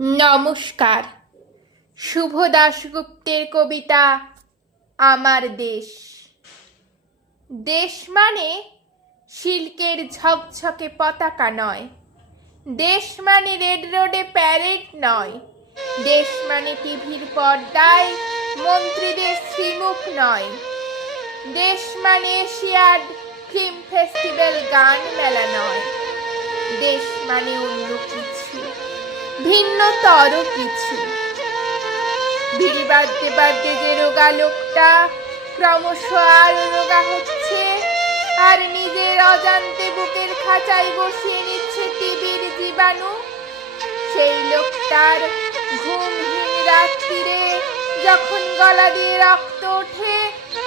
নমস্কার। শুভ দাশগুপ্তের কবিতা আমার দেশ। দেশ মানে সিল্কের ঝকঝকে পতাকা নয়, দেশ মানে রেড রোডে প্যারেড নয়, দেশ মানে টিভির পর্দায় মন্ত্রীদের শ্রীমুখ নয়, দেশ মানে এশিয়াড ফিল্ম ফেস্টিভ্যাল গান মেলা নয়, দেশ মানে অন্য কিছু, ভিন্নতর কিছু। বিড়ি বাঁধতে বাঁধতে যে রোগা লোকটা ক্রমশ আরো রোগা হচ্ছে, আর নিজের অজান্তে বুকের খাঁচায় বসিয়ে নিচ্ছে টিবির জীবাণু। সেই লোকটার ঘুমহীন রাত্রিরে যখন গলা দিয়ে রক্ত ওঠে,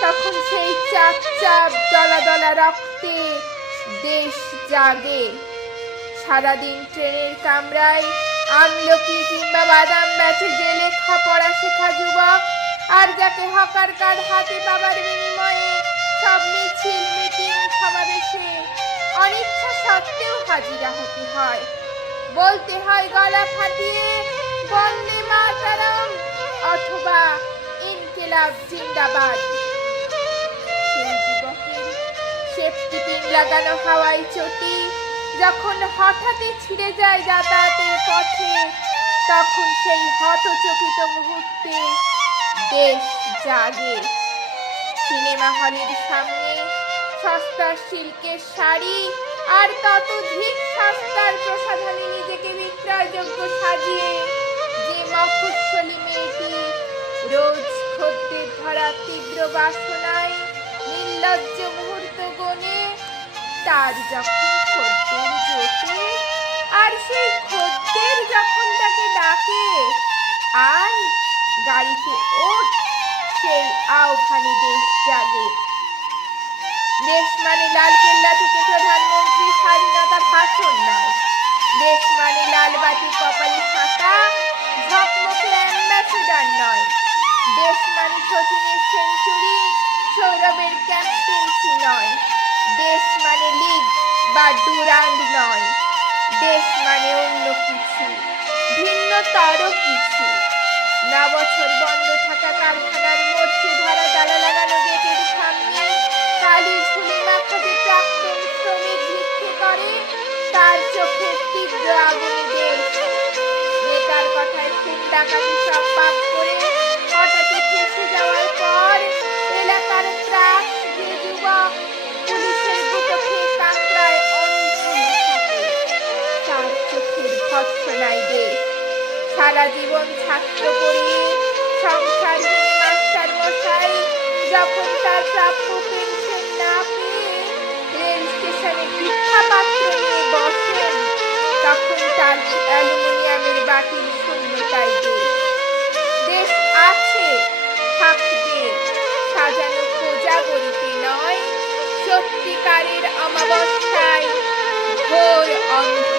তখন সেই চাপ চাপ দলা দলা রক্তে দেশ জাগে। সারাদিন ট্রেনের কামরায় আমলকি কিংবা বাদাম বেচে যে লেখাপড়া শেখা যুবক, আর যাকে হকার কার্ড হাতে পাবার বিনিময়ে সব মিছিল মিটিং সমাবেশে অনিচ্ছা সত্ত্বেও হাজিরা হতে হয়, বলতে হয় গলা ফাটিয়ে বন্দে মাতরম অথবা ইনকিলাব জিন্দাবাদ। সেই যুবকের সেফটি পিন লাগানো হাওয়াই চটি যখন হঠাৎই ছিঁড়ে যায় যাতায়াতের পথে, তখন সেই হতচকিত মুহূর্তে দেশ জাগে। সিনেমা হলের সামনে সস্তার সিল্কের শাড়ি আর ততোধিক সস্তার প্রসাধনী নিজেকে বিক্রয়যোগ্য সাজিয়ে যে মফস্বলী মেয়েটি রোজ খদ্দের ধরা তীব্র বাসনায় নির্লজ্জ মুহূর্ত গনে, তার যখন খদ্দের জোটে আর সেই খদ্দের যখন তাকে ডাকে আয় গাড়িতে ওঠ, সেই আহ্বানে দেশ জাগে। দেশ মানে লালকেল্লা থেকে প্রধানমন্ত্রী স্বাধীনতা ভাষণ নয়, দেশ মানে লালবাতি কপালে থাকা ঝকমকে অ্যাম্বাসেডার নয়, দেশ মানে সচিনের সেঞ্চুরি সৌরভের ক্যাপ্টেন্সি নয়, দেশ মানে লিগ বা ডুরান্ড নয়, দেশ মানে অন্য কিছু, ভিন্নতর কিছু। নবছর বন্ধ থাকা কারখানার মধ্যে ধরা তালা লাগানো গেটের সামনে কালি ঝুলি মাখা যে প্রাক্তন শ্রমিক ভিক্ষে করে, তার চোখে তীব্র আগুনে দেশ। নেতার কথায় খুন ডাকাতি সব পাপ করে হঠাৎই ফেসে যাওয়ার পর এলাকার ত্রাস যে যুবক পুলিশের গুটো খেয়ে কাঁকড়ায় অন্ধ থাকে, তার চোখের ভৎসনায় দেশ। সারা জীবন ছাত্র পড়িয়ে সংসারহীন মাস্টার মশাই যখন তার প্রাপ্য পেনশন না পেয়ে রেল স্টেশনে ভিক্ষা পাত্র নিয়ে বসেন, তখন তার অ্যালুমিনিয়ামের বাটির শূন্যতায় দেশ। দেশ আছে, থাকবে, সাজানো কোজাগরিতে নয়, সত্যিকারের অমাবস্যায় ঘোর অন্ধ